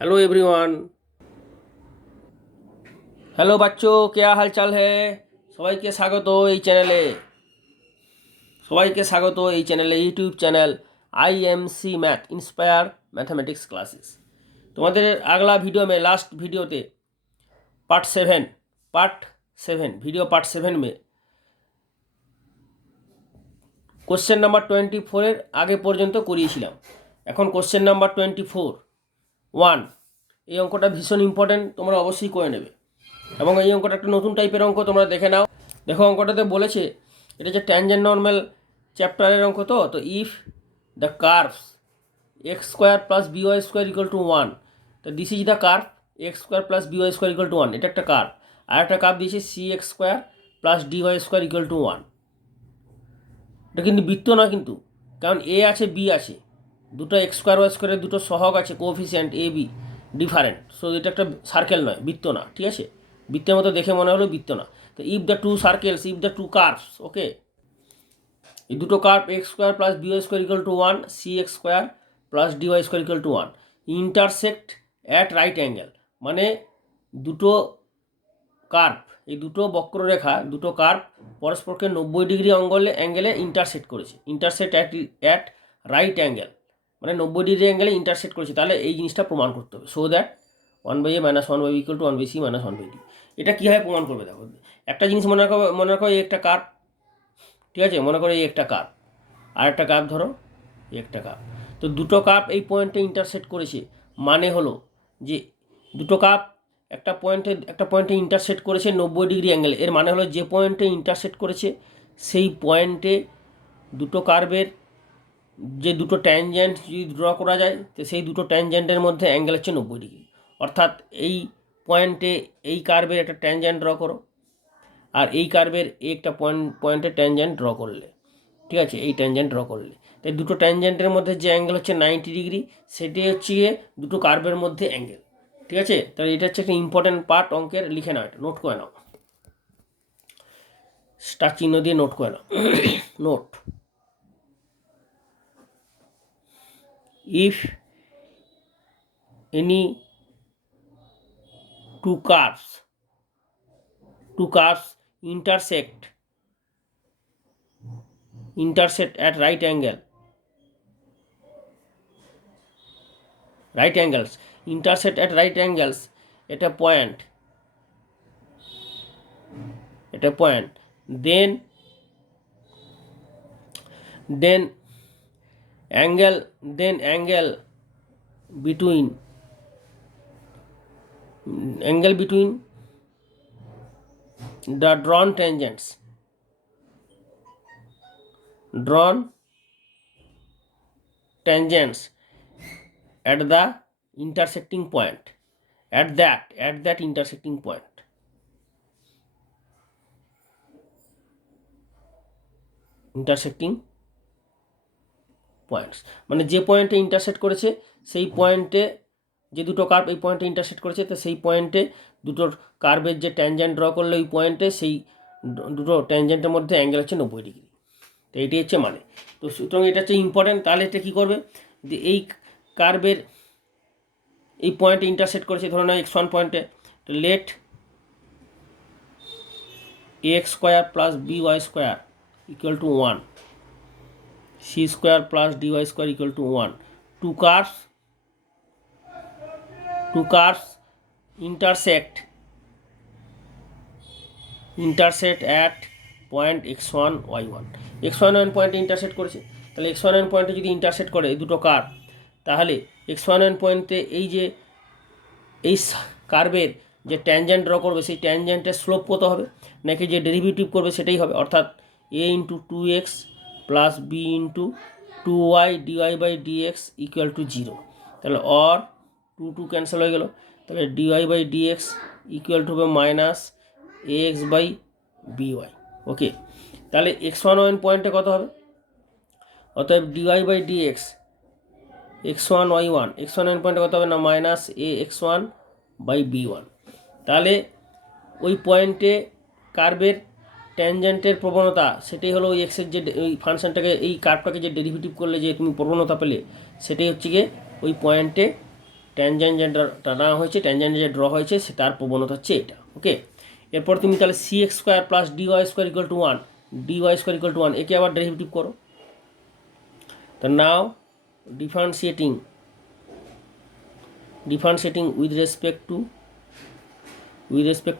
Hello everyone. Hello बच्चों, क्या हाल चाल है? সবাইকে স্বাগত এই চ্যানেলে। YouTube channel IMC math inspire mathematics classes. তোমাদের अगला वीडियो में लास्ट वीडियोते पार्ट 7 वीडियो पार्ट 7 में কোশ্চেন নাম্বার 24 এর আগে পর্যন্ত করিয়েছিলাম। এখন কোশ্চেন নাম্বার 24 এই অঙ্কটা ভীষণ ইম্পর্টেন্ট, তোমরা অবশ্যই করে নেবে। এবং এই অঙ্কটা একটা নতুন টাইপের অঙ্ক, তোমরা দেখে নাও। দেখো অঙ্কটাতে বলেছে এটা যে ট্যানজেন্ট নর্মাল চ্যাপ্টারের অঙ্ক। তো if the curves x² + by² = 1, তো this is the curve x² + by² = 1, এটা একটা কার্ভ। আর একটা কার্ভ দিয়েছে cx² + dy² = 1। এটা কিন্তু বৃত্ত না, কিন্তু কারণ এ আছে বি আছে, দুটো x² y² দুটো সহগ আছে, coefficient A B different. So এটা একটা সার্কেল নয়, বৃত্ত না, ঠিক আছে? বৃত্তের মতো দেখে মনে হলো, বৃত্ত না। তো if the two circles, if the two curves, okay, এই দুটো curve x² + by² = 1, cx² + dy² = 1 intersect at right angle, মানে দুটো কার্ভ, এই দুটো বক্ররেখা, দুটো কার্ভ পরস্পরকে 90 ডিগ্রি অ্যাঙ্গেলে ইন্টারসেক্ট করেছে। ইন্টারসেক্ট অ্যাট রাইট অ্যাঙ্গেল মানে 90 ডিগ্রি অ্যাঙ্গেলে ইন্টারসেক্ট করেছে। তাহলে এই জিনিসটা প্রমাণ করতে হবে। So that 1/a - 1/b = 1/c - 1/d। এটা কীভাবে প্রমাণ করবে? দেখো, একটা জিনিস মনে রাখো এই একটা কার্ভ, ঠিক আছে? মনে করো এই একটা কার্ভ, আর একটা কার্ভ ধরো এই একটা কার্ভ। তো দুটো কার্ভ এই পয়েন্টে ইন্টারসেক্ট করেছে, মানে হলো যে দুটো কার্ভ একটা পয়েন্টে ইন্টারসেক্ট করেছে 90 ডিগ্রি অ্যাঙ্গেলে। এর মানে হলো যে পয়েন্টে ইন্টারসেক্ট করেছে সেই পয়েন্টে দুটো কার্ভের যে দুটো ট্যানজেন্ট যদি ড্র করা যায়, তো সেই দুটো ট্যানজেন্টের মধ্যে অ্যাঙ্গেল হচ্ছে 90 ডিগ্রি। অর্থাৎ এই পয়েন্টে এই কার্ভের একটা ট্যানজেন্ট ড্র করো, আর এই কার্ভের একটা পয়েন্টে ট্যানজেন্ট ড্র করলে, ঠিক আছে? এই ট্যানজেন্ট ড্র করলে, তাই দুটো ট্যানজেন্টের মধ্যে যে অ্যাঙ্গেল হচ্ছে 90 ডিগ্রি, সেটি হচ্ছে গিয়ে দুটো কার্ভের মধ্যে অ্যাঙ্গেল, ঠিক আছে? তাহলে এটা হচ্ছে একটা ইম্পর্টেন্ট পার্ট অঙ্কের, লিখে নাও, এটা নোট করে নাও, স্টার চিহ্ন দিয়ে নোট করে নাও। Note, if any two curves intersect at right angles, intersect at right angles at a point, then angle between the drawn tangents at the intersecting point, at that intersecting point, intersecting points, মানে যে পয়েন্টে intersect করেছে সেই পয়েন্টে, যে দুটো curve এই পয়েন্টে ইন্টারসেক্ট করেছে, তো সেই পয়েন্টে দুটোর কার্ভের যে ট্যানজেন্ট ড্র করলে ওই পয়েন্টে সেই দুটো ট্যানজেন্টের মধ্যে অ্যাঙ্গেল হচ্ছে 90 ডিগ্রি। তো এটি হচ্ছে মানে। তো সুতরাং এটা হচ্ছে ইম্পর্টেন্ট। তাহলে এটা কী করবে, যে এই কার্ভের এই পয়েন্টে ইন্টারসেক্ট করেছে, ধরো না x1 পয়েন্টে, তো late ax² + by² = 1, c² + dy² = 1, two curves intersect at point x1 y1, x1 y1 পয়েন্টে ইন্টারসেক্ট করেছে। তাহলে x1 y1 পয়েন্টে যদি ইন্টারসেক্ট করে এই দুটো কার্ভ, তাহলে x1 y1 পয়েন্টে এই যে এই কার্ভের যে ট্যানজেন্ট ড্র করবে, সেই ট্যানজেন্টের স্লোপ কত হবে, নাকি যে ডেরিভেটিভ করবে সেটাই হবে। অর্থাৎ a × 2x + b × 2y dy/dx = 0। তাহলে অর 2 ক্যান্সেল হয়ে গেল, তাহলে dy/dx হবে -ax/by। ওকে, তাহলে x1 y1 পয়েন্টে কত হবে? অতএব dy/dx x1 y1 পয়েন্টে কত হবে না -ax1/b1। তাহলে ওই পয়েন্টে কার্ভের ট্যানজেন্টের প্রবণতা, সেটাই হলো ওই এক্সের যে ওই ফাংশনটাকে, এই কার্ভটাকে যে ডেরিভেটিভ করলে যে তুমি প্রবণতা পেলে, সেটাই হচ্ছে গিয়ে ওই পয়েন্টে ট্যানজেন্ট যে টানা হয়েছে, ট্যানজেন্ট যে ড্র হয়েছে সে তার প্রবণতা হচ্ছে এটা। ওকে, এরপর তুমি তাহলে C X square plus D Y square equal to 1, D Y square equal to 1, একে আবার ডেরিভেটিভ করো। তা নাও differentiating with respect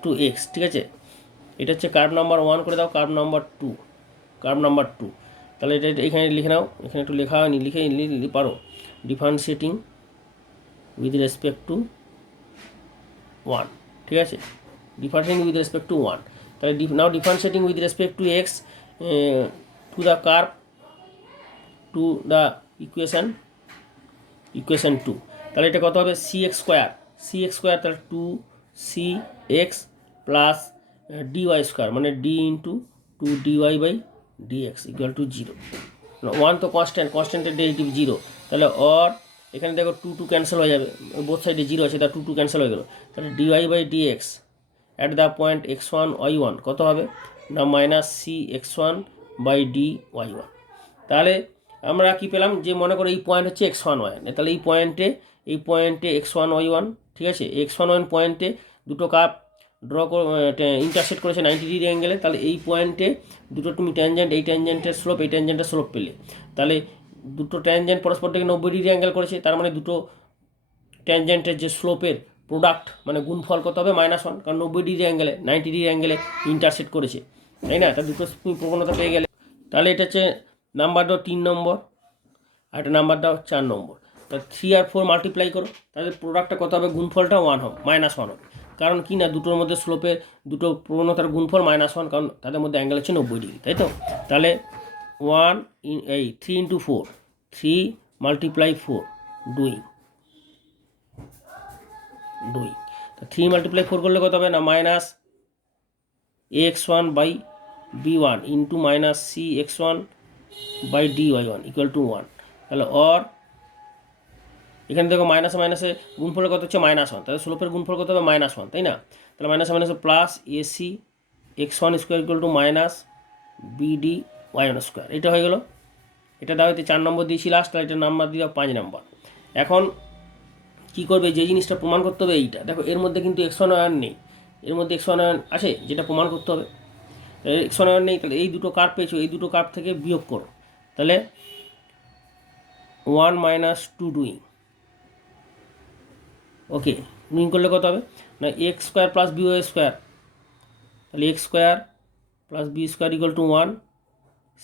to X, ঠিক আছে। এটা হচ্ছে কার্ভ নাম্বার 1 করে দাও, কার্ভ নাম্বার 2, তাহলে এটা এখানে লিখে নাও, এখানে একটু লেখা হয়নি, লিখে পারো ডিফারেন্সিয়েটিং উইথ রেসপেক্ট টু 1, ঠিক আছে, ডিফারেন্সিয়েটিং উইথ রেসপেক্ট টু 1, তাহলে নাও differentiating with respect to X to the curve to the equation 2, তাহলে এটা কত হবে সি এক্স স্কোয়ার তাহলে 2cx প্লাস dy স্কোয়ার মানে d into 2dy/dx equal to 0। 1 তো কনস্ট্যান্টের ডেরিভেটিভ 0, তাহলে অর এখানে দেখো 2 ক্যান্সেল হয়ে যাবে, বোথ সাইডে 0 আছে, তার 2 ক্যান্সেল হয়ে গেল, তাহলে dy/dx at the point x1 y1 কত হবে না মাইনাস cx1/dy1। তাহলে আমরা কি পেলাম, যে মনে করো এই পয়েন্ট হচ্ছে x1 y1, তাহলে এই পয়েন্টে x1 y1, ঠিক আছে, x1 y1 পয়েন্টে দুটো কার্ভ ড্র ইন্টারসেক্ট করেছে 90 ডিগ্রি অ্যাঙ্গেলে, তাহলে এই পয়েন্টে দুটো তুমি ট্যানজেন্ট, এই ট্যানজেন্টের স্লোপ এই ট্যানজেন্টের স্লোপ পেলে, তাহলে দুটো ট্যানজেন্ট পরস্পর থেকে 90 ডিগ্রি অ্যাঙ্গেল করেছে, তার মানে দুটো ট্যানজেন্টের যে স্লোপের প্রোডাক্ট মানে গুণফল কত হবে -1, কারণ 90 ডিগ্রি অ্যাঙ্গেলে 90 ডিগ্রি অ্যাঙ্গেলে ইন্টারসেক্ট করেছে, তাই না, তা দুটো তুমি প্রবণতা পেয়ে গেলে। তাহলে এটা হচ্ছে নাম্বার দাও 3 নম্বর, আর একটা নাম্বার দাও 4 নম্বর, তা 3 আর 4 মাল্টিপ্লাই করো, তাহলে প্রোডাক্টটা কত হবে, গুণফলটা 1 হবে, -1 হবে, কারণ কি না দুটোর মধ্যে স্লোপের দুটো প্রবণতার গুণফল -1, কারণ তাদের মধ্যে অ্যাঙ্গেল হচ্ছে 90 ডিগ্রি, তাই তো। তাহলে 3 ইন্টু 4, 3 মাল্টিপ্লাই 4 2, তো 3 মাল্টিপ্লাই 4 করলে কত হবে না minus ax1/b1 into minus cx1/dy1 equal to 1। তাহলে অর এখানে দেখো মাইনাসে মাইনাসে গুণফলের কত হচ্ছে -1, তাহলে স্লোপের গুণফল কত হবে -1, তাই না, তাহলে মাইনাসে মাইনাসে plus AC x1 square equal to minus bdy1 square, এটা হয়ে গেল। এটা দাও, এতে 4 নম্বর দিয়েছি লাস্ট, তাহলে এটা নাম্বার দিয়ে 5 নম্বর। এখন কী করবে, যে জিনিসটা প্রমাণ করতে হবে এইটা দেখো, এর মধ্যে কিন্তু x1 y1 নেই, এর মধ্যে x1 y1 আছে, যেটা প্রমাণ করতে হবে, x1 y1 নেই, তাহলে এই দুটো কার্ভ পেয়েছো, এই দুটো কার্ভ থেকে বিয়োগ করো, তাহলে 1 - 2 ডুইং, ওকে, ডুইং করলে কত হবে না X square plus B Y square, তাহলে X square plus B square equal to 1,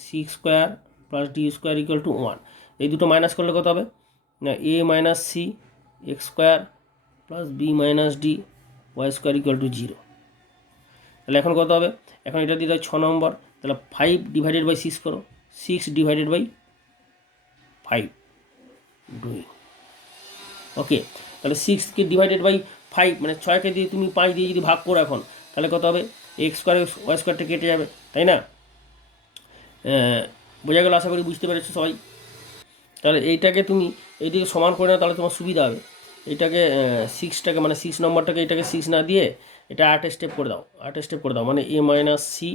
C square plus D square equal to 1, এই দুটো মাইনাস করলে কত হবে না A minus C X square plus B minus D Y square equal to 0। তাহলে এখন কত হবে, এখন এটা দিয়ে 6 নম্বর, তাহলে 5 ডিভাইডেড বাই 6 করো, 6 ডিভাইডেড বাই 5 ডুইং, ওকে, তাহলে 6কে ডিভাইডেড বাই 5 মানে 6কে দিয়ে তুমি 5 দিয়ে যদি ভাগ করো এখন, তাহলে কত হবে এক্স স্কোয়ার ওয়াই স্কোয়ারটা কেটে যাবে, তাই না, বোঝা গেল, আশা করি বুঝতে পেরেছো সবাই। তাহলে এইটাকে তুমি এইদিকে সমান করে নাও, তাহলে তোমার সুবিধা হবে। এইটাকে 6টাকে মানে 6 নম্বরটাকে এটাকে 6 না দিয়ে এটা 8 স্টেপ করে দাও, 8 স্টেপ করে দাও, মানে A minus C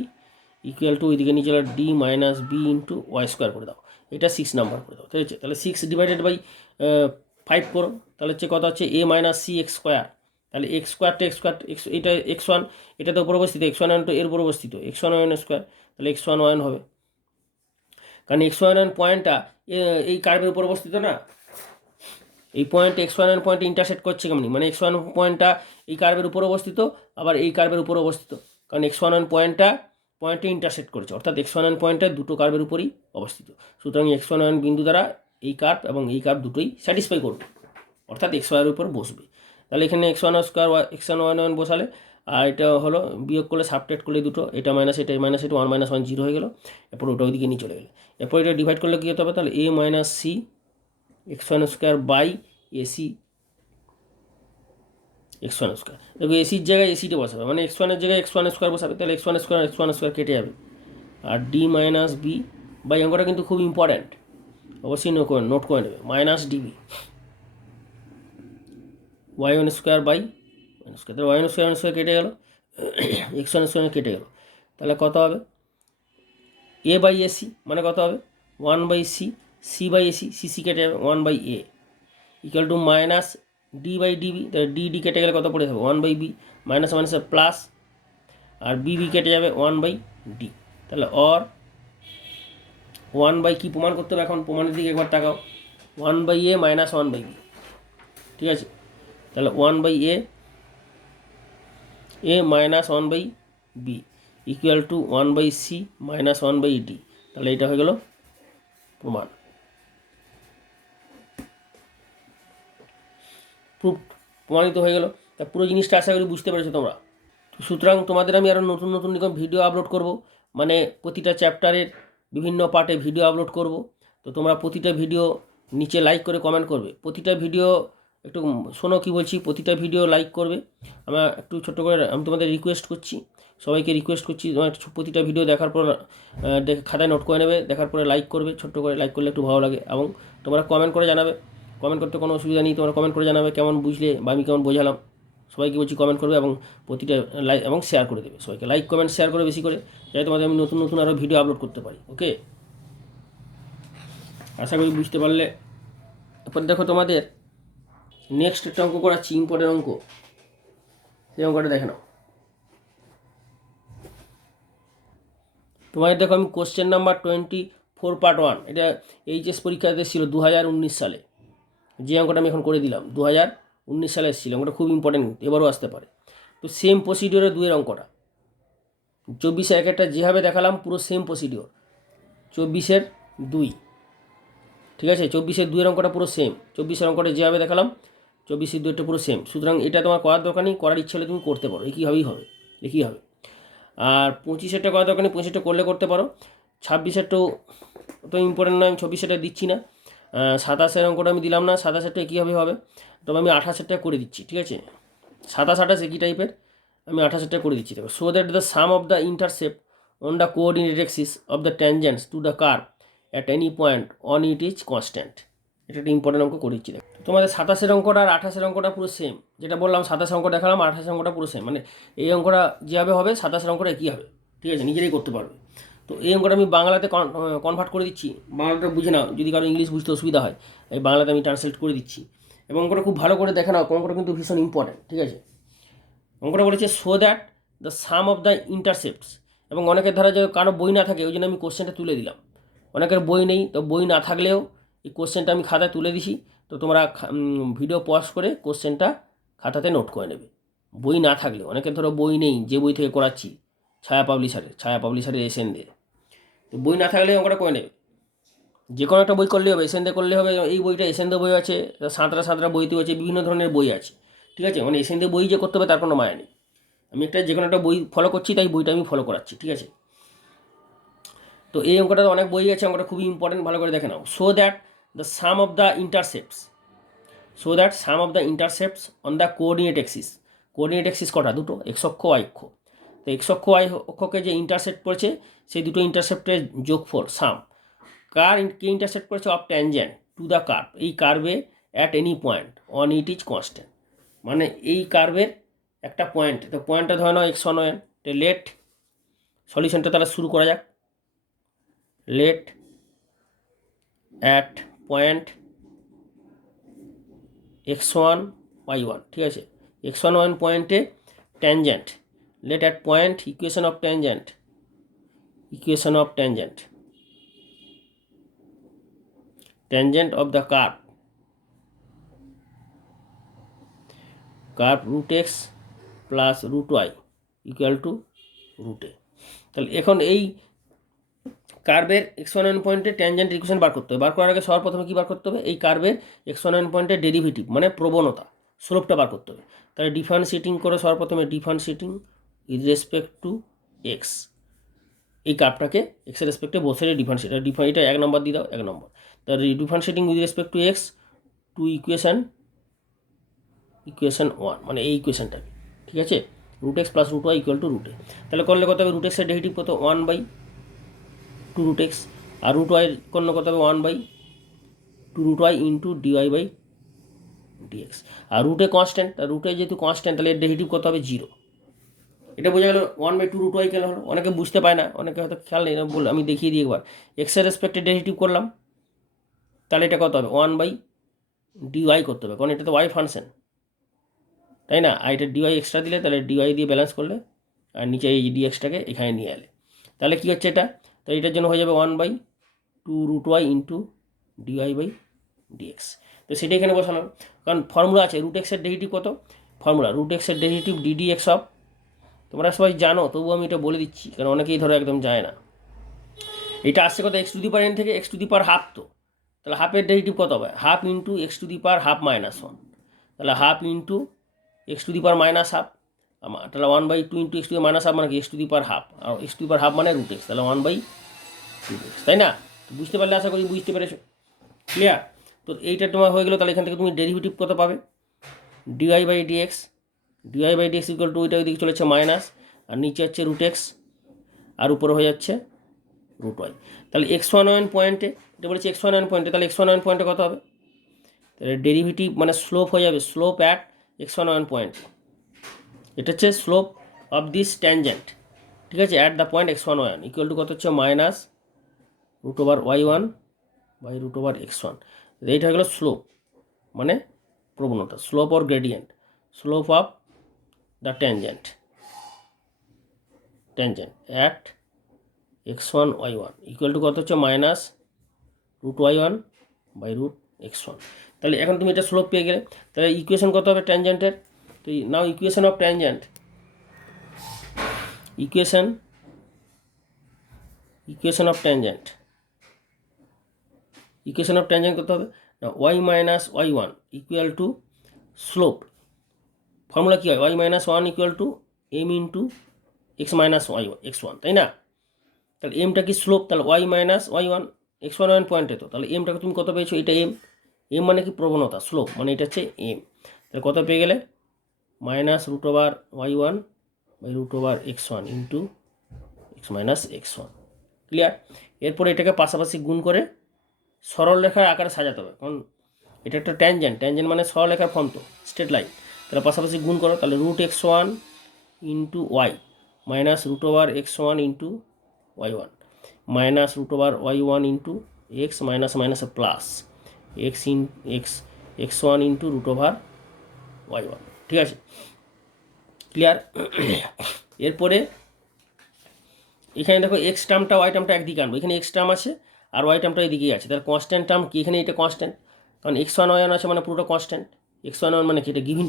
equal to ওইদিকে নিচে D minus B into Y square করে দাও, এটা 6 নাম্বার করে দাও, ঠিক আছে। তাহলে 6 ডিভাইডেড বাই 5 করো, তাহলে হচ্ছে কত হচ্ছে এ মাইনাস সি এক্স স্কোয়ার, তাহলে এক্স স্কোয়ারটা এটা x1, এটাতে উপর অবস্থিত, x1 তো এর উপর অবস্থিত, x1 y1 স্কোয়ার, তাহলে x1 y1 হবে, কারণ x1 y1 পয়েন্টটা এই কার্ভের উপর অবস্থিত না, এই পয়েন্ট x1 y1 পয়েন্টে ইন্টারসেক্ট করছে কেমনি, মানে x1 পয়েন্টটা এই কার্ভের উপর অবস্থিত, আবার এই কার্ভের উপর অবস্থিত, কারণ x1 y1 পয়েন্টে ইন্টারসেক্ট করেছে, অর্থাৎ x1 y1 পয়েন্টটা দুটো কার্ভের উপরই অবস্থিত, সুতরাং x1 y1 বিন্দু দ্বারা এই কার্ভ এবং এই কার্ভ দুটোই স্যাটিসফাই করবে, অর্থাৎ x1 এর উপর বসবে। তাহলে এখানে x1 স্কোয়ার x1 y1 বসালে, আর এটা হলো বিয়োগ করলে সাবট্রাক্ট করলে দুটো, এটা মাইনাস এটা মাইনাস এটা 1 - 1 0 হয়ে গেল, এরপর ওটা ওইদিকে নিয়ে চলে গেলো, এরপর এটা ডিভাইড করলে কী হতে হবে, তাহলে A minus C x1 square by AC x1 square, দেখো এসির জায়গায় এসিটা বসাবে, মানে x1 এর জায়গায় x1 স্কোয়ার বসাবে, তাহলে x1 স্কোয়ার কেটে যাবে, আর ডি মাইনাস বি বাই, অঙ্কটা কিন্তু খুব ইম্পর্ট্যান্ট, অবশ্যই নোট করে নেবে, minus DB y1 square by square, তাহলে y1 স্কোয়ার কেটে গেল, x1 স্কোয়ার কেটে গেল, তাহলে কত হবে এ বাই এসি মানে কত হবে 1 by C, C by AC, C কেটে যাবে 1 by A equal to minus D by DB, তাহলে ডি কেটে গেলে কত পড়ে যাবে 1/b, মাইনাস মাইনাসে প্লাস, আর বিবি কেটে যাবে 1/d। তাহলে অর 1/, কি প্রমাণ করতে হবে এখন, প্রমাণের দিকে একবার তাকাও, 1/a মাইনাস 1/b, ঠিক আছে। তাহলে 1/a minus 1/b equal to 1/c minus 1/d। তাহলে এটা হয়ে গেল প্রমাণ, প্রুফ, প্রমাণিত হয়ে গেল। তা পুরো জিনিসটা আশা করি বুঝতে পেরেছো তোমরা। সুতরাং তোমাদের আমি আরও নতুন নতুন রকম ভিডিও আপলোড করব, মানে প্রতিটা চ্যাপ্টারের বিভিন্ন পার্টে ভিডিও আপলোড করব। তো তোমরা প্রতিটা ভিডিও নিচে লাইক করে কমেন্ট করবে, প্রতিটা ভিডিও একটু শোনো কি বলছি, প্রতিটা ভিডিও লাইক করবে। আমার একটু ছোট্ট করে আমি তোমাদের রিকোয়েস্ট করছি, সবাইকে রিকোয়েস্ট করছি, তোমার প্রতিটা ভিডিও দেখার পর খাতায় নোট করে নেবে, দেখার পরে লাইক করবে, ছোট্ট করে লাইক করলে একটু ভালো লাগে। এবং তোমরা কমেন্ট করে জানাবে, কমেন্ট করতে কোনো অসুবিধা নেই, তোমরা কমেন্ট করে জানাবে কেমন বুঝলে বা আমি কেমন বোঝালাম। সবাইকে বলছি কমেন্ট করবে এবং প্রতিটা লাইক এবং শেয়ার করে দেবে, সবাইকে লাইক কমেন্ট শেয়ার করে বেশি করে, যাতে তোমাদের আমি নতুন নতুন আরও ভিডিও আপলোড করতে পারি। ওকে, আশা করি বুঝতে পারলে। এরপর দেখো তোমাদের নেক্সট একটা অঙ্ক করাচ্ছি, ইম্পর্টেন্ট অঙ্ক, সেই অঙ্কটা দেখে নাও। তোমাদের দেখো আমি কোশ্চেন নাম্বার 24 পার্ট 1, এটা এইচএস পরীক্ষাতে ছিল 2019 সালে, যে অঙ্কটা আমি এখন করে দিলাম 2019 সালে এসেছিল, অঙ্কটা খুব ইম্পর্টেন্ট, এবারও আসতে পারে। তো সেম প্রসিডিওরে 2-এর অঙ্কটা, 24-এর একটা যেভাবে দেখালাম পুরো সেম প্রসিডিওর, 24-এর 2, ঠিক আছে। 24-এর 2-এর অঙ্কটা পুরো সেম, 24-এর অঙ্কটা যেভাবে দেখালাম 24-এর 2-টা পুরো সেম। সুতরাং এটা তোমার করার দরকার নেই, করার ইচ্ছে হলে তুমি করতে পারো, একইভাবেই হবে, একই হবে। আর 25-এরটা করার দরকার নেই, 25-এরটা করলে করতে পারো। 26-এরটাও তো ইম্পর্টেন্ট নয়, আমি 26-এরটা দিচ্ছি না। 27-এর অঙ্কটা আমি দিলাম না, 27-এরটা কীভাবে হবে, তবে আমি 28-এরটা করে দিচ্ছি, ঠিক আছে। 27-28 একই টাইপের, আমি 28-এরটা করে দিচ্ছি। দেখো, so that the sum of the intercept on the coordinate Axis of the tangents two the curve at any point on it is constant. এটা একটা ইম্পর্টেন্ট অঙ্ক করে দিচ্ছি। দেখো তোমাদের 27-এর অঙ্কটা আর 28-এর অঙ্কটা পুরো সেম, যেটা বললাম 27 অঙ্ক দেখালাম, 28 অঙ্কটা পুরো সেম, মানে এই অঙ্কটা যেভাবে হবে 27-এর অঙ্কটা কী হবে, ঠিক আছে, নিজেরাই করতে পারবে। তো এই অঙ্কটা আমি বাংলাতে কনভার্ট করে দিচ্ছি, বাংলাটা বুঝে নাও, যদি কারো ইংলিশ বুঝতে অসুবিধা হয় এই বাংলাতে আমি ট্রান্সলেট করে দিচ্ছি। এবং অঙ্কটা খুব ভালো করে দেখে নাও, অঙ্কটা কিন্তু ভীষণ ইম্পর্টেন্ট, ঠিক আছে। অঙ্কটা বলেছে so that the sum of the ইন্টারসেপ্টস, এবং অনেকের ধারা যে কারো বই না থাকে ওই জন্য আমি কোশ্চেনটা তুলে দিলাম, অনেকের বই নেই, তো বই না থাকলেও এই কোশ্চেনটা আমি খাতায় তুলে দিছি। তো তোমরা ভিডিও পজ করে কোশ্চেনটা খাতাতে নোট করে নেবে, বই না থাকলেও। অনেকের ধরো বই নেই, যে বই থেকে করাচ্ছি ছায়া পাবলিশারের এসএন দিয়ে, তো বই না থাকলে অঙ্কটা করে নেবে, যে কোনো একটা বই করলেই হবে, এসএন দিয়ে করলে হবে। এই বইটা এসএন দিয়ে বই আছে, সাঁতরা বইতেও আছে, বিভিন্ন ধরনের বই আছে, ঠিক আছে। মানে এসএন দিয়ে বই যে করতে হবে তার কোনো মায়া নেই, আমি একটা যে কোনো একটা বই ফলো করছি, তাই বইটা আমি ফলো করাচ্ছি, ঠিক আছে। তো এই অঙ্কটাতে অনেক বই আছে, অঙ্কটা খুবই ইম্পর্টেন্ট, ভালো করে দেখে নাও। So that the sum of the intercepts on the coordinate axis, coordinate axis কটা, দুটো, এক্স অক্ষ ওয়াই অক্ষ। তো এক্স অক্ষ ওয়াই অক্ষকে যে ইন্টারসেপ্ট করেছে সেই দুটো ইন্টারসেপ্টের যোগফল সাম, কে ইন্টারসেপ্ট করেছে, of tangent to the curve, এই কার্ভে at any point on it is constant, মানে এই কার্ভের একটা পয়েন্ট, তো পয়েন্টটা ধরে নাও x1 তো লেট সলিউশনটা তাহলে শুরু করা যাক। Late at point x1 y1, ঠিক আছে, x1 y1 পয়েন্টে tangent, let at point equation of tangent tangent of the curve root x plus root y equal to root a। তাহলে এখন এই কার্ভের x1 পয়েন্টে ট্যানজেন্ট ইকুয়েশন বার করতে হবে। বার করার আগে সবার প্রথমে কী বার করতে হবে, এই কার্ভের x1 পয়েন্টের ডেরিভেটিভ মানে প্রবণতা, স্লোপটা বার করতে হবে। তাহলে ডিফারেন্সিয়েটিং করে সবার প্রথমে differentiating with respect to x, এই কার্ভটাকে এক্সের রেসপেক্টে বসে ডিফারেন্সিয়েট, এটা 1 নম্বর দিয়ে দাও, 1 নম্বর। তাহলে differentiating with respect to X to equation 1, মানে এই ইকুয়েশনটা, ঠিক আছে, root X plus root Y equal to root A. তাহলে করলে কত হবে, রুট এক্সের ডেরিভেটিভ কত 1/2 রুট এক্স, আর রুট ওয়াই করলে কত হবে 1/2 root Y into dy by dx. আর রুটে কনস্ট্যান্ট, রুটে যেহেতু কনস্ট্যান্ট তাহলে এর ডেরিভেটিভ কত হবে 0। এটা বোঝা গেল 1/2 রুট ওয়াই কেন হলো, অনেকে বুঝতে পায় না, অনেকে হয়তো খেয়াল নেই, বলে আমি দেখিয়ে দিই একবার। এক্সের রেসপেক্টে ডেরিভেটিভ করলাম, তাহলে এটা কত হবে 1/dy করতে হবে, কারণ এটা তো ওয়াই ফাংশন, তাই না? আর এটা ডিওয়াই এক্সট্রা দিলে তাহলে ডিওয়াই দিয়ে ব্যালেন্স করলে আর নিচে এই ডিএক্সটাকে এখানে নিয়ে এলে তাহলে কী হচ্ছে এটা, তো এটার জন্য হয়ে যাবে 1/2√y into dy by dx. তো সেটা এখানে বসালাম, কারণ ফর্মুলা আছে √x এর ডেরিভেটিভ কত, ফর্মুলা √x এর ডেরিভেটিভ ddx অফ, তোমরা সবাই জানো তবু আমি এটা বলে দিচ্ছি কারণ অনেকেই ধরো একদম যায় না। এটা আসছে কত x⁻n থেকে x⁻½ তো, তাহলে হাফের ডেরিভেটিভ কত হবে, হাফ ইন্টু x⁻½ -1, তাহলে হাফ ইন্টু x⁻−½ তাহলে 1/2 ইন্টু x⁻−½ মানে কি x⁻½ আর x⁻½ মানে √x, তাহলে 1/√x, তাই না? বুঝতে পারলে আশা করি বুঝতে পেরেছো, ক্লিয়ার? তো এইটা তোমার হয়ে গেলো, তাহলে এখান থেকে তুমি ডেরিভেটিভ কত পাবে, dy/dx ইকুয়াল টু ওইটা ওইদিকে চলেছে মাইনাস আর নিচে হচ্ছে √x আর উপরে হয়ে যাচ্ছে √y। তাহলে x1 পয়েন্টে, এটা বলেছে x1 পয়েন্টে, তাহলে x1 পয়েন্টে কত হবে, তাহলে ডেরিভেটিভ মানে স্লোপ হয়ে যাবে, স্লোপ অ্যাট x1 পয়েন্ট, এটা হচ্ছে স্লোপ অফ দিস ট্যানজেন্ট, ঠিক আছে, at the point x1 equal to কত হচ্ছে -√y1/√x1। এইটা হয়ে গেলো স্লোপ মানে প্রবণতা, slope or gradient, slope of the tangent at x1 y1 equal to কত হচ্ছে -√y1/√x1। তাহলে এখন তুমি এটা স্লোপ পেয়ে গেলে, তাহলে ইকুয়েশন কত হবে ট্যানজেন্টের, তো নাও equation of tangent, equation of tangent কত হবে না, y-y1 equal to slope, formula কী হয়, y-1 equal to m into x-y x1, তাই না? তাহলে এমটা কি স্লোপ, তাহলে y-y1 x1 পয়েন্টে, তো তাহলে এমটাকে তুমি কত পেয়েছো, এটা এম মানে কি প্রবণতা, স্লোপ মানে এটা হচ্ছে এম, তাহলে কত পেয়ে গেলে -√y1/√x1 ইন্টু x-x1, ক্লিয়ার? এরপরে এটাকে পাশাপাশি গুণ করে সরল রেখার আকারে সাজাতে হবে, কারণ এটা একটা ট্যানজেন্ট মানে সরল রেখার ফর্ম তো, স্ট্রেট লাইন, তাহলে পাশাপাশি গুণ করো, তাহলে √x1 into y -√x1 into y1 -√y1 into x minus plus x1 into √y1, ঠিক আছে, ক্লিয়ার? এরপরে এখানে দেখো এক্স টার্মটা ওয়াই টার্মটা একদিকে আনবো, এখানে এক্স টার্ম আছে আর ওয়াই টার্মটা এদিকেই আছে, তাহলে কনস্ট্যান্ট টার্ম কি, এখানে এটা কনস্ট্যান্ট, কারণ x1 y1 আছে মানে পুরোটা কনস্ট্যান্ট, x1 মানে কি, এটা গিভিন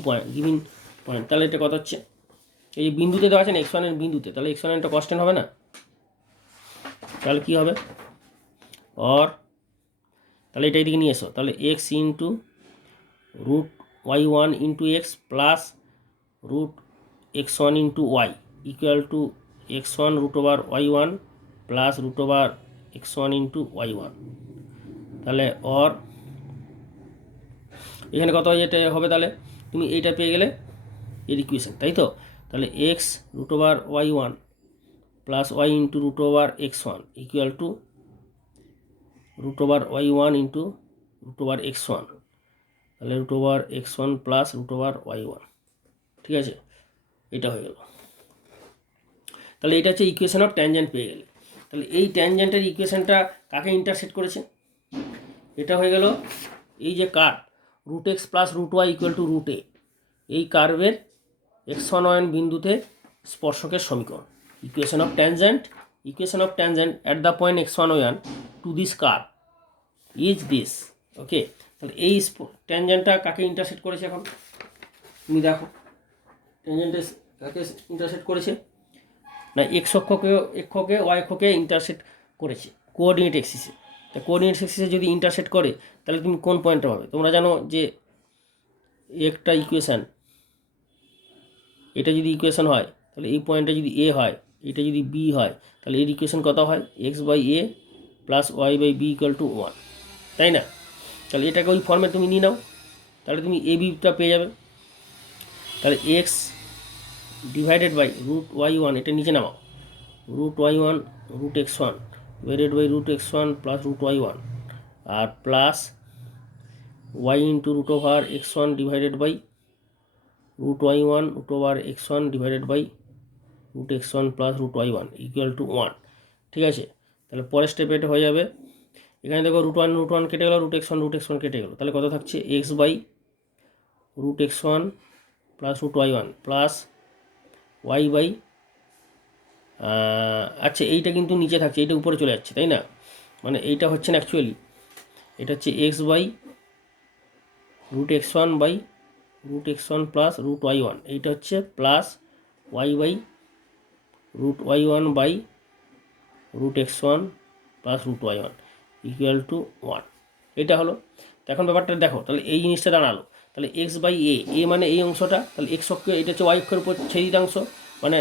পয়েন্ট, তাহলে এটা কত হচ্ছে, এই বিন্দুতে দেওয়া আছে না x1 বিন্দুতে, তাহলে x1 এটা কনস্ট্যান্ট হবে না, তাহলে কী হবে তাহলে এটা এদিকে নিয়ে এসো, তাহলে x into √y1 into X plus √x1 into Y equal to x1 √y1 plus √x1 into y1, তাহলে এখানে কত এটা হবে, তাহলে তুমি এইটা পেয়ে গেলে এর ইকুয়েশন, তাই তো? তাহলে x √y1 plus y into √x1 equal to √y1 into √x1, তাহলে √x1 প্লাস √y1, ঠিক আছে, এটা হয়ে গেল। তাহলে এটা হচ্ছে ইকুয়েশন অফ ট্যানজেন্ট পেয়ে গেলে। তাহলে এই ট্যানজেন্টের ইকুয়েশনটা কাকে ইন্টারসেক্ট করেছে, এটা হয়ে গেল এই যে curve √x plus √y equal to √a, এই কার্ভের x1 বিন্দুতে স্পর্শকের সমীকরণ, equation of tangent at the point x1 to this curve is this, okay. তাহলে এই ট্যানজেন্টটা কাকে ইন্টারসেক্ট করেছে, এখন তুমি দেখো ট্যানজেন্টে কাকে ইন্টারসেক্ট করেছে না, এক্স অক্ষকে ওয়াই অক্ষকে ইন্টারসেক্ট করেছে কোঅর্ডিনেট এক্সিসে। তা কোঅর্ডিনেট এক্সিসে যদি ইন্টারসেক্ট করে তাহলে তুমি কোন পয়েন্টটা পাবে, তোমরা জানো যে একটা ইকুয়েশান, এটা যদি ইকুয়েশান হয় তাহলে এই পয়েন্টটা যদি এ হয়, এটা যদি বি হয়, তাহলে এর ইকুয়েশান কত হয়, x/a plus y/b equal to 1, তাই না? তাহলে এটাকে ওই ফর্মে তুমি নিয়ে নাও, তাহলে তুমি এ বিটা পেয়ে যাবে। তাহলে এক্স ডিভাইডেড বাই √y1, এটা নিচে নামাও, √y1 √x1 divided by √x1 plus √y1 আর plus y into √x1 divided by √y1 √x1 divided by √x1 plus √y1 equal to 1, ঠিক আছে। তাহলে পরের স্টেপে এটা হয়ে যাবে, এখানে দেখো √1 কেটে গেল, √x1 কেটে গেল, তাহলে কত থাকছে x by √x1 plus root Y one plus Y by, আচ্ছা এইটা কিন্তু নিচে থাকছে, এইটা উপরে চলে যাচ্ছে, তাই না? মানে এইটা হচ্ছে না অ্যাকচুয়ালি, এটা হচ্ছে X by root X one by root X one plus root Y one, এইটা হচ্ছে plus Y by root Y one by root X one plus root Y one equal to one. এটা হলো। তো এখন ব্যাপারটা দেখো, তাহলে এই জিনিসটা দাঁড়ালো, তাহলে এক্স বাই এ মানে এই অংশটা, তাহলে এক্স অক্ষ এটা হচ্ছে ওয়াই অক্ষের উপর ছেদিতাংশ, মানে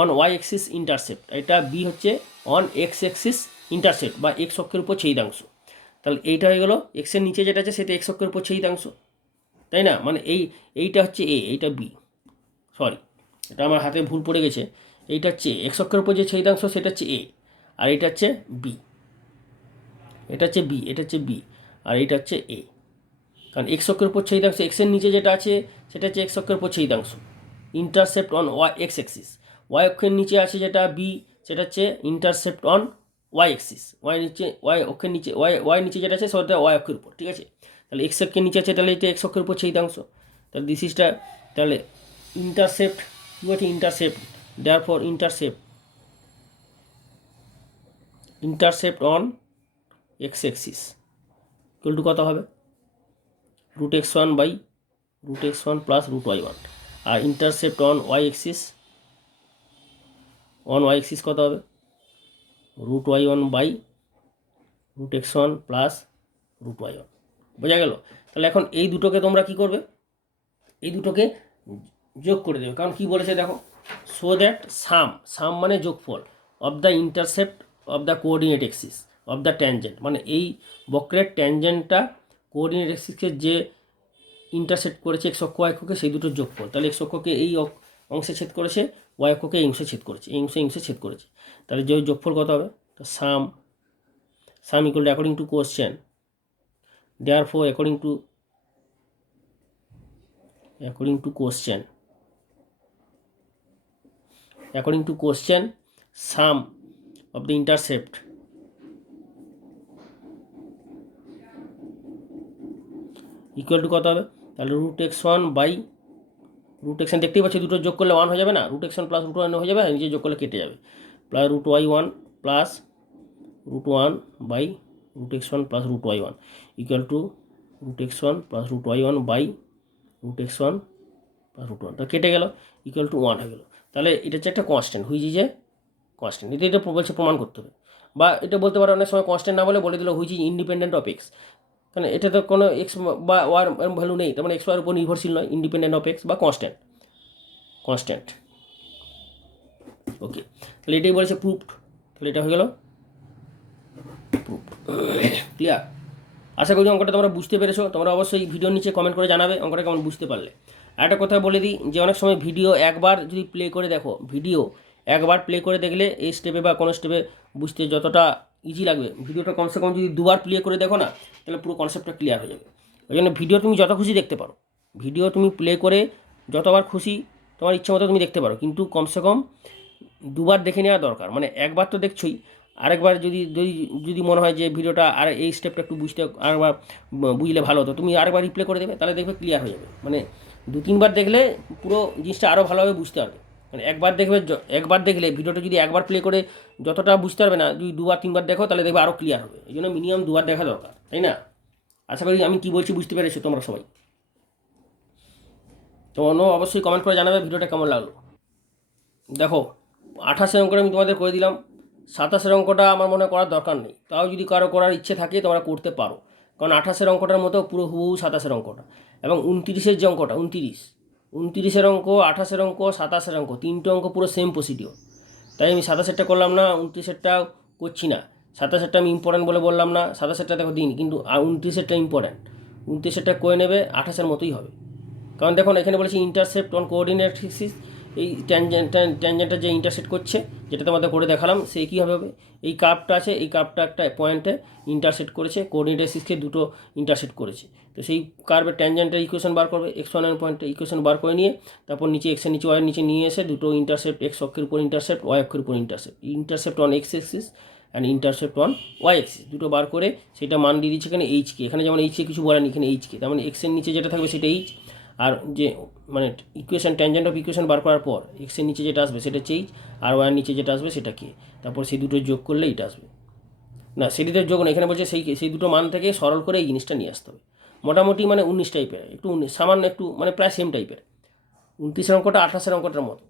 অন ওয়াই এক্সিস ইন্টারসেপ্ট, এটা বি হচ্ছে অন এক্স এক্সিস ইন্টারসেপ্ট বা এক্স অক্ষের উপর ছেদিতাংশ। তাহলে এইটা হয়ে গেলো এক্সের নিচে যেটা আছে সেটা এক্স অক্ষের উপর ছেদিতাংশ, তাই না? মানে এইটা হচ্ছে এ, এইটা বি, সরি এটা আমার হাতে ভুল পড়ে গেছে, এইটা হচ্ছে এক্স অক্ষের উপর যে ছেদিতাংশ সেটা হচ্ছে এ, আর এটা হচ্ছে বি, এটা হচ্ছে বি, এটা হচ্ছে বি, আর এটা হচ্ছে এ। কারণ এক্স অক্ষের উপর ছেদিতাংশ, এক্সের নিচে যেটা আছে সেটা হচ্ছে এক্স অক্ষের উপর ছেদিতাংশ, intercept on Y X axis. Y অক্ষের নিচে আছে যেটা বি, সেটা হচ্ছে intercept on Y axis. Y নিচে, ওয়াই অক্ষের নিচে, ওয়াই নিচে যেটা আছে সেটা ওয়াই অক্ষের উপর, ঠিক আছে? তাহলে এক্স অক্ষের নিচে আছে, তাহলে এটা এক্স অক্ষের উপর ছেদিতাংশ, তাহলে দিস ইজটা, তাহলে ইন্টারসেপ্ট কী হচ্ছে intercept, therefore intercept on X axis equal to কত হবে? Root X one by root X one plus root Y one, আর ইন্টারসেপ্ট অন ওয়াই এক্সিস কত হবে? Root Y one by root X one plus root Y one. বোঝা গেল? তাহলে এখন এই দুটোকে তোমরা কি করবে? এই দুটোকে যোগ করে দেবে। কারণ কি বলেছে দেখো, সো দ্যাট সাম মানে যোগফল of the intercept of the coordinate axis of the tangent, মানে এই বক্রের ট্যানজেন্টটা কোঅর্ডিনেট এক্সিসকে যে ইন্টারসেক্ট করেছে এক্স অক্ষ ওয়াই অক্ষকে, সেই দুটোর যোগফল। তাহলে এক্স অক্ষকে এই অংশে ছেদ করেছে, ওয়াই অক্ষকে এই অংশে ছেদ করেছে, এই অংশে ছেদ করেছে, তাহলে যে যোগফল কত হবে? তো sum equal to according to question, therefore according to question sum of the intercept equal to কত হবে? তাহলে root X one by root X one, দেখতেই পাচ্ছি দুটো যোগ করলে ওয়ান হয়ে যাবে না, root X one plus root one হয়ে যাবে, নিচে যোগ করলে কেটে যাবে, plus root Y one plus root one by root X one plus root Y one equal to root X one plus root Y one by root X one plus root one, তো কেটে গেল, equal to one হয়ে গেল। তাহলে এটা হচ্ছে একটা constant, which is a constant, এটা বলছে প্রমাণ করতে হবে, বা এটা বলতে পারো অনেক সময় কনস্ট্যান্ট না বলে দিল which is independent of x, কারণ এটা তো কোনো এক্স বা ওয়ার ভ্যালু নেই, তার মানে এক্স ওয়ার উপর নির্ভরশীল নয়, ইন্ডিপেন্ডেন্ট অফ এক্স বা কনস্ট্যান্ট। ওকে, তাহলে এটাই বলেছে প্রুফড, তাহলে এটা হয়ে গেল প্রুফ। ক্লিয়ার? আশা করি অঙ্কটা তোমরা বুঝতে পেরেছো। তোমরা অবশ্যই ভিডিওর নিচে কমেন্ট করে জানাবে অঙ্কটা কেমন বুঝতে পারলে। আর একটা কথা বলে দিই যে অনেক সময় ভিডিও একবার যদি প্লে করে দেখো, ভিডিও একবার প্লে করে দেখলে এই স্টেপে বা কোনো স্টেপে বুঝতে যতটা ইজি লাগবে, ভিডিওটা কমসে কম যদি দুবার প্লে করে দেখো না, তাহলে পুরো কনসেপ্টটা ক্লিয়ার হয়ে যাবে। ওই জন্য ভিডিও তুমি যত খুশি দেখতে পারো, ভিডিও তুমি প্লে করে যতবার খুশি তোমার ইচ্ছে মতো তুমি দেখতে পারো, কিন্তু কমসে কম দুবার দেখে নেওয়া দরকার। মানে একবার তো দেখছোই, আরেকবার যদি মনে হয় যে ভিডিওটা আর এই স্টেপটা একটু আরেকবার বুঝলে ভালো হতো, তুমি আরেকবার রিপ্লে করে দেবে, তাহলে দেখবে ক্লিয়ার হয়ে যাবে। মানে 2-3বার দেখলে পুরো জিনিসটা আরও ভালোভাবে বুঝতে পারবে। মানে একবার দেখলে ভিডিওটা যদি একবার প্লে করে যতটা বুঝতে পারবে না, যদি 2-3বার দেখো তাহলে দেখবে আরও ক্লিয়ার হবে। এই জন্য মিনিমাম 2বার দেখা দরকার, তাই না? আশা করি আমি কী বলছি বুঝতে পেরেছো তোমরা সবাই। তো অবশ্যই কমেন্ট করে জানাবে ভিডিওটা কেমন লাগলো। দেখো 28 অঙ্কটা আমি তোমাদের করে দিলাম, 27 অঙ্কটা আমার মনে করার দরকার নেই, তাও যদি কারো করার ইচ্ছে থাকে তোমরা করতে পারো, কারণ 28 অঙ্কটার মতো পুরো হুবহু 27 অঙ্কটা, এবং 29 যে অঙ্কটা 29 অঙ্ক, 28 অঙ্ক, 27 অঙ্ক, 3টে অঙ্ক পুরো সেম প্রসিডিওর। তাই আমি 27টা করলাম না, 29টা করছি না। 27টা আমি ইম্পর্ট্যান্ট বলে বললাম না, 27টা দেখো দিন, কিন্তু 29টা ইম্পর্ট্যান্ট, 29টা করে নেবে, 28-এর মতোই হবে। কারণ দেখুন এখানে বলেছি ইন্টারসেপ্ট অন কোঅর্ডিনেট এক্সিস, এই ট্যানজেন্টটা যে ইন্টারসেক্ট করছে, যেটা তোমাদের করে দেখালাম, সেই কী হবে, এই কার্ভটা আছে, এই কার্ভটা একটা পয়েন্টে ইন্টারসেক্ট করেছে, কোঅর্ডিনেট এক্সিসকে দুটো ইন্টারসেক্ট করেছে, তো সেই কার্ভের ট্যানজেন্টের ইকুয়েশন বার করবে, x1 পয়েন্টে ইকুয়েশন বার করে নিয়ে তারপর নিচে এক্সের নিচে ওয়াইয়ের নিচে নিয়ে এসে দুটো ইন্টারসেপ্ট, এক্স অক্ষের উপর ইন্টারসেপ্ট, ওয়াই অক্ষের উপর intercept on X axis and intercept on Y axis, দুটো বার করে সেটা মান দিয়ে দিচ্ছে এখানে এইচকে, এখানে যেমন এইচকে কিছু বলেনি, এখানে এইচকে, তার মানে এক্সের নিচে যেটা থাকবে সেটা এইচ, আর যে মানে ইকুয়েশন ট্যানজেন্ট অফ ইকুয়েশন বার করার পর এক্সের নিচে যেটা আসবে সেটা চেঞ্জ, আর ওয়ার নিচে যেটা আসবে সেটা কে, তারপর সেই দুটো যোগ করলে এটা আসবে না, সেটিতে যোগ না, এখানে বলছে সেই দুটো মান থেকে সরল করে এই জিনিসটা নিয়ে আসতে হবে। মোটামুটি মানে 19 টাইপের, একটু সামান্য একটু মানে প্রায় সেম টাইপের, 29 অঙ্কটা 28 অঙ্কটার মতো।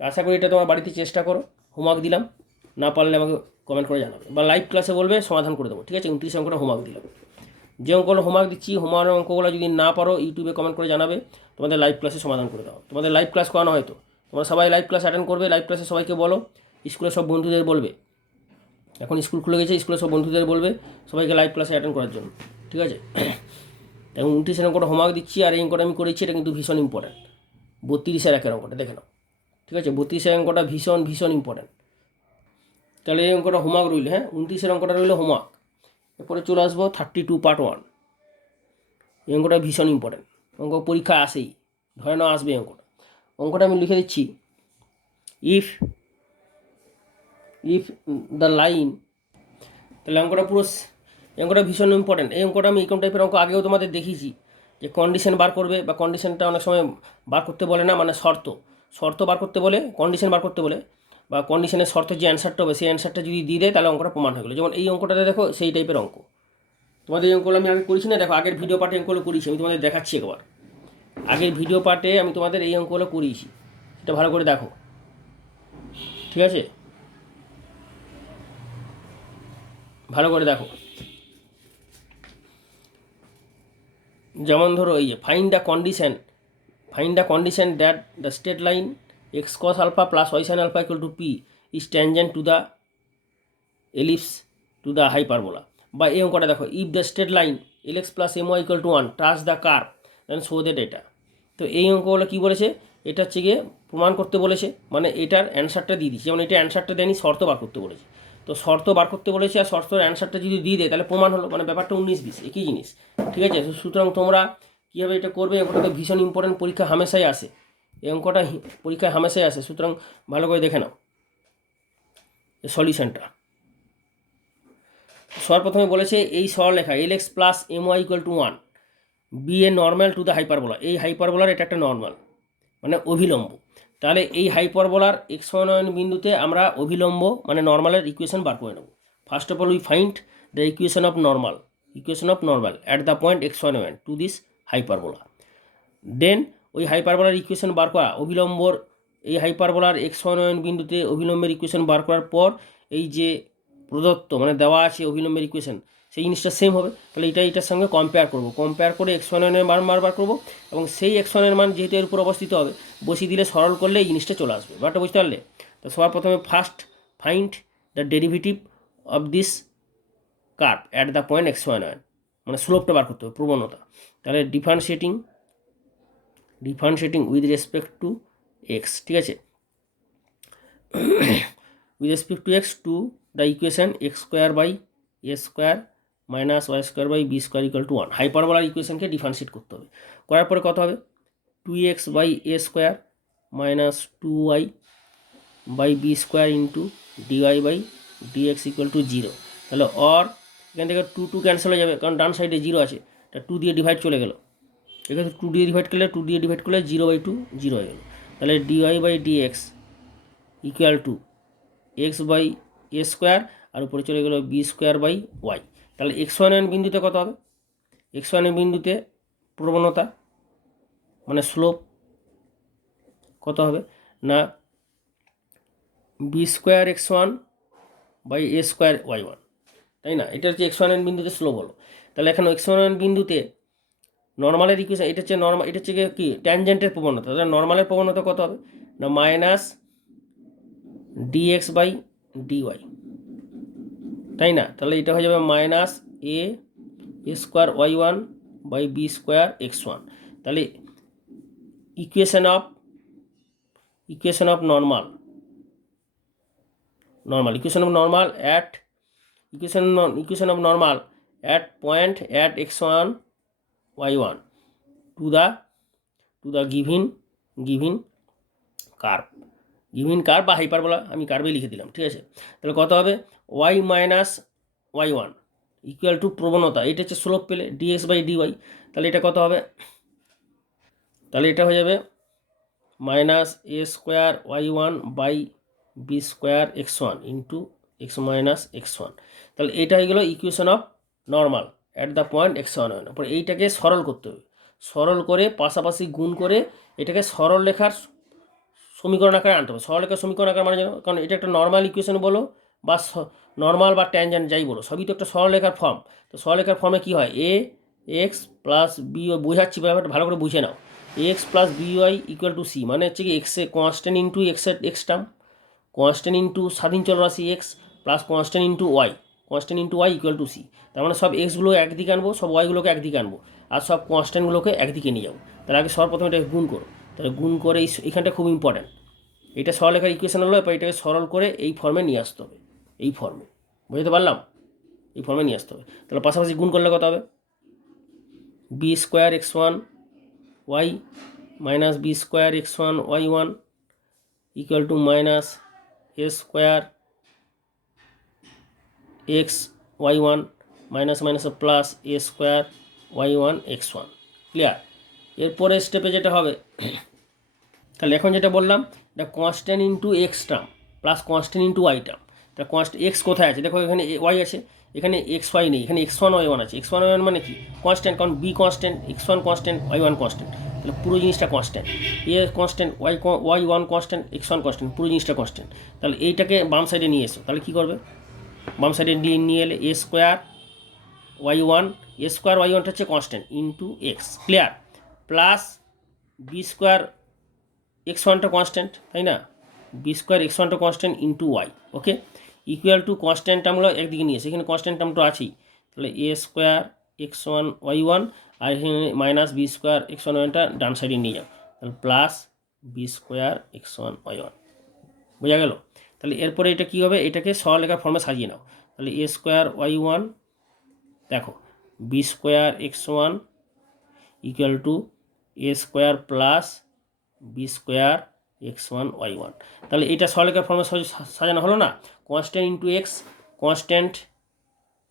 আশা করি এটা তোমার বাড়িতে চেষ্টা করো, হোমওয়ার্ক দিলাম, না পারলে আমাকে কমেন্ট করে জানাবে বা লাইভ ক্লাসে বলবে, সমাধান করে দেবো, ঠিক আছে। 29 অঙ্কটা হোমওয়ার্ক দিলাম। যে অঙ্কগুলো হোমওয়ার্ক দিচ্ছি, হোমওয়ার্কের অঙ্কগুলো যদি না পারো ইউটিউবে কমেন্ট করে জানাবে, তোমাদের লাইভ ক্লাসে সমাধান করে দাও। তোমাদের লাইভ ক্লাস করানো হয়তো, তোমরা সবাই লাইভ ক্লাস অ্যাটেন্ড করবে, লাইভ ক্লাসে সবাইকে বলো, স্কুলের সব বন্ধুদের বলবে, এখন স্কুল খুলে গেছে, স্কুলের সব বন্ধুদের বলবে সবাইকে লাইভ ক্লাসে অ্যাটেন্ড করার জন্য, ঠিক আছে। এবং 29 অঙ্কটা হোমওয়ার্ক দিচ্ছি, আর এই অঙ্কটা আমি করেছি, এটা কিন্তু ভীষণ ইম্পর্ট্যান্ট। 32-এর অঙ্কটা দেখে নাও, ঠিক আছে। 32 অঙ্কটা ভীষণ ভীষণ ইম্পর্ট্যান্ট। তাহলে এই অঙ্কটা হোমওয়ার্ক রইল, হ্যাঁ 29 অঙ্কটা রইল হোমওয়ার্ক। এরপরে চলে আসবো 32 পার্ট 1। এই অঙ্কটা ভীষণ ইম্পর্ট্যান্ট, অঙ্ক পরীক্ষা আসেই, ধরে নাও আসবে এই অঙ্কটা আমি লিখে দিচ্ছি। ইফ দ্য লাইন, তাহলে অঙ্কটা ভীষণ ইম্পর্ট্যান্ট। এই অঙ্কটা আমি এরকম টাইপের অঙ্ক আগেও তোমাদের দেখিয়েছি, যে কন্ডিশন বার করবে, বা কন্ডিশনটা অনেক সময় বার করতে বলে না, মানে শর্ত বার করতে বলে, কন্ডিশন বার করতে বলে, বা কন্ডিশনের শর্ত যে অ্যান্সারটা হবে সেই অ্যান্সারটা যদি দিয়ে দেয় তাহলে অঙ্কটা প্রমাণ হয়ে গেলো। যেমন এই অঙ্কটাতে দেখো সেই টাইপের অঙ্ক, তোমাদের এই অঙ্কগুলো আমি আগে করেছি না, দেখো আগের ভিডিও পার্টে অঙ্কগুলো করেছি, আমি তোমাদের দেখাচ্ছি একবার। আগের ভিডিও পার্টে আমি তোমাদের এই অঙ্কগুলো করিয়েছি, এটা ভালো করে দেখো, ঠিক আছে, ভালো করে দেখো। যেমন ধরো এই যে find the condition that the straight line X cos alpha plus Y sine alpha equal to P is tangent to the ellipse to the hyperbola. বা এই অঙ্কটা দেখো, if the straight line L X plus M Y equal to 1 touch the curve then show the data. তো এই অঙ্কগুলো কী বলেছে, এটা হচ্ছে গিয়ে প্রমাণ করতে বলেছে, মানে এটার অ্যান্সারটা দিয়ে দিচ্ছে। যেমন এটা অ্যান্সারটা দেয়নি, শর্ত বার করতে বলেছে, তো শর্ত বার করতে বলেছে, আর শর্তের অ্যান্সারটা যদি দিয়ে দেয় তাহলে প্রমাণ হলো, মানে ব্যাপারটা 19-20 একই জিনিস, ঠিক আছে। সুতরাং তোমরা কীভাবে এটা করবে, অঙ্কটা তো ভীষণ ইম্পর্টেন্ট, পরীক্ষা হামেশাই আসে, এই অঙ্কটা পরীক্ষায় হামেশাই আসে, সুতরাং ভালো করে দেখে নাও সলিউশনটা। সর্বপ্রথমে বলেছে এই সরলরেখা L X plus M Y equal to 1 be a normal to the hyperbola. এই হাইপারবোলার এটা একটা নর্মাল, মানে অভিলম্ব। তাহলে এই হাইপারবোলার x1 বিন্দুতে আমরা অভিলম্ব মানে নর্মালের ইকুয়েশন বার করে নেব। First of all we find the equation of normal at the point x1 to this hyperbola. Then ওই হাইপারবোলার ইকুয়েশন বার করা, অভিলম্বর এই হাইপারবোলার x1 বিন্দুতে অভিলম্বের ইকুয়েশন বার করার পর এই যে প্রদত্ত মানে দেওয়া আছে অভিলম্বের ইকুয়েশন, সেই জিনিসটা সেম হবে। তাহলে এটার সঙ্গে কম্পেয়ার করে x1 এর মান বার করবো, এবং সেই x1 এর মান যেহেতু এর উপর অবস্থিত হবে বসিয়ে দিলে সরল করলে এই জিনিসটা চলে আসবে। ব্যাপারটা বুঝতে পারলে? তো সবার প্রথমে first find the derivative of this curve at the point x1, মানে স্লোপটা বার করতে হবে, প্রবণতা। তাহলে differentiating with respect to X, ঠিক আছে, with respect to x to the equation x square by a square minus y square by b square equal to 1। হাইপারবোলার ইকুয়েশনকে differentiate করতে হবে, করার পরে কত হবে 2x by a square minus 2y by b square into dy by dx equal to 0। তাহলে or এখান থেকে 2 ক্যান্সেল হয়ে যাবে, কারণ ডান সাইডে 0 আছে, তা 2 দিয়ে ডিভাইড চলে গেল, এখানে 2 দিয়ে ডিভাইড করলে 0/2 0 হয়ে গেল। তাহলে dy by dx equal to X by A square, আর উপরে চলে গেল বি স্কোয়ার বাই ওয়াই। তাহলে x1 বিন্দুতে কত হবে, x1 বিন্দুতে প্রবণতা মানে স্লোপ কত হবে না B square x1 by A square y1, তাই না? এটা হচ্ছে x1 বিন্দুতে স্লোপ হলো। তাহলে এখন x1 বিন্দুতে নর্মালের ইকুয়েশন, এটা হচ্ছে কি ট্যানজেন্টের প্রবণতা, তাহলে নর্মালের প্রবণতা কত হবে না মাইনাস dx বাই dy, তাই না? তাহলে এটা হয়ে যাবে minus A square y1 by B square x1। তাহলে equation of normal at point at x1 y1 to the given curve বা হাইপারবোলা, আমি কার্ভে লিখে দিলাম, ঠিক আছে। তাহলে কত হবে y minus y1 equal two প্রবণতা, এটা হচ্ছে স্লোপ পেলে dx বাই dy। তাহলে এটা কত হবে, তাহলে এটা হয়ে যাবে minus A square Y one by B square X one into X minus X one. তাহলে এটা হয়ে গেলো equation of normal at the point X one one. তারপর এইটাকে সরল করতে হবে, সরল করে পাশাপাশি গুণ করে এটাকে সরল লেখার সমীকরণ আকারে আনতে হবে। সরলরেখার সমীকরণ আকারে মানে জানো, কারণ এটা একটা নর্মাল ইকুয়েশন বলো বা নর্মাল বা ট্যানজেন্ট যাই বলো, সবই তো একটা সরলরেখার ফর্ম। তো সরলরেখার ফর্মে কী হয়, এ এক্স প্লাস বি, বোঝাচ্ছি ব্যাপারটা ভালো করে বুঝে নাও। X plus B Y equal to C, মানে হচ্ছে কি এক্সে কনস্ট্যান্ট ইন্টু এক্সের এক্স টার্ম, কনস্ট্যান্ট ইন্টু স্বাধীন চলরাশি X plus constant into Y, constant into Y equal to C. তার মানে সব এক্সগুলো একদিকে আনবো, সব ওয়াইগুলোকে একদিকে আনবো, আর সব কনস্ট্যান্টগুলোকে একদিকে নিয়ে যাবো। তার আগে সর্বপ্রথমে এটাকে গুণ করো। তাহলে গুণ করে এইখানটা খুব ইম্পর্ট্যান্ট, এটা সরলরেখার ইকুয়েশন হলো, এবার এটাকে সরল করে এই ফর্মে নিয়ে আসতে হবে, এই ফর্মে, বুঝতে পারলাম, এই ফর্মে নিয়ে আসতে হবে। তাহলে পাশাপাশি গুণ করলে কত হবে, B square X one Y minus B square X one Y one equal to minus A square X Y one minus minus plus A square Y one X one. Clear? এরপরে স্টেপে যেটা হবে, তাহলে এখন যেটা বললাম, এটা constant into X term plus constant into Y term. এটা এক্স কোথায় আছে দেখো, এখানে ওয়াই আছে, এখানে এক্স ওয়াই নেই, এখানে এক্স ওয়ান ওয়াই ওয়ান আছে। এক্স ওয়ান ওয়াই ওয়ান মানে কি কনস্ট্যান্ট, কারণ B constant, X one constant, Y one constant. তাহলে পুরো জিনিসটা constant, A constant, Y one constant, X one constant, পুরো জিনিসটা কনস্ট্যান্ট। তাহলে এইটাকে বাম সাইডে নিয়ে এসো, তাহলে কী করবে, বাম সাইডে নিয়ে এলে A square Y one, A square Y ওয়ানটা হচ্ছে constant into X, clear, plus B square X ওয়ানটা কনস্ট্যান্ট, তাই না, বি স্কোয়ার এক্স ওয়ানটা constant into Y, okay, equal to constant টার্মগুলো একদিকে নিয়ে এসে, এখানে কনস্ট্যান্ট টার্ম তো আছেই, তাহলে A square X one Y one, আর এখানে minus B square X one ওয়ানটা ডান সাইডে নিয়ে যাও, তাহলে plus B square X one Y one, বোঝা গেল? তাহলে এরপরে এটা কী হবে, এটাকে সরলরেখার ফর্মে সাজিয়ে নাও। তাহলে এ স্কোয়ার ওয়াই ওয়ান, দেখো B square X one equal to A square plus B square X one Y one. তাহলে এটা সরলরেখার ফর্মে সাজানো হলো না, constant into X, constant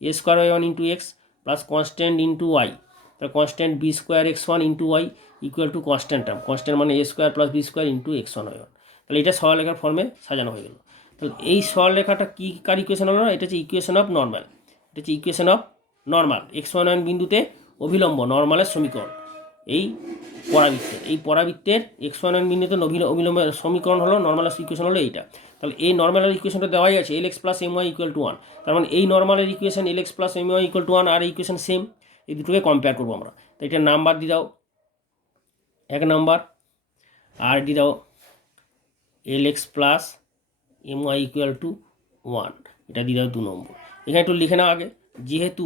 A square Y one into X plus constant into Y, তাহলে constant B square X one into Y equal to constant term, constant মানে A square plus B square into X one Y one. তাহলে এটা সরলরেখার ফর্মে সাজানো হয়ে গেল। তাহলে এই সরলরেখাটা কী কার ইকুয়েশন হলো না, এটা হচ্ছে ইকুয়েশন অফ নর্মাল, এটা হচ্ছে equation of normal, x one one বিন্দুতে অভিলম্ব নর্মালের সমীকরণ। এই পরাবৃত্তের এক্স ওয়ান ওয়ান বিন্দুতে অভিলম্বের সমীকরণ হলো, নর্মালের ইকুয়েশন হলো এইটা। তাহলে এই নর্মালের ইকুয়েশনটা দেওয়াই আছে, L X plus M Y equal to one. তার মানে এই নর্মালের equation L X plus M Y equal to one, আর ইকুয়েশন সেম, এই দুটোকে কম্পেয়ার করবো আমরা। তো এটা নাম্বার দিয়ে দাও 1 নাম্বার, আর দিয়ে দাও L X plus M Y equal to one, এটা দিয়ে দাও 2 নম্বর। এখানে একটু লিখে নাও আগে, যেহেতু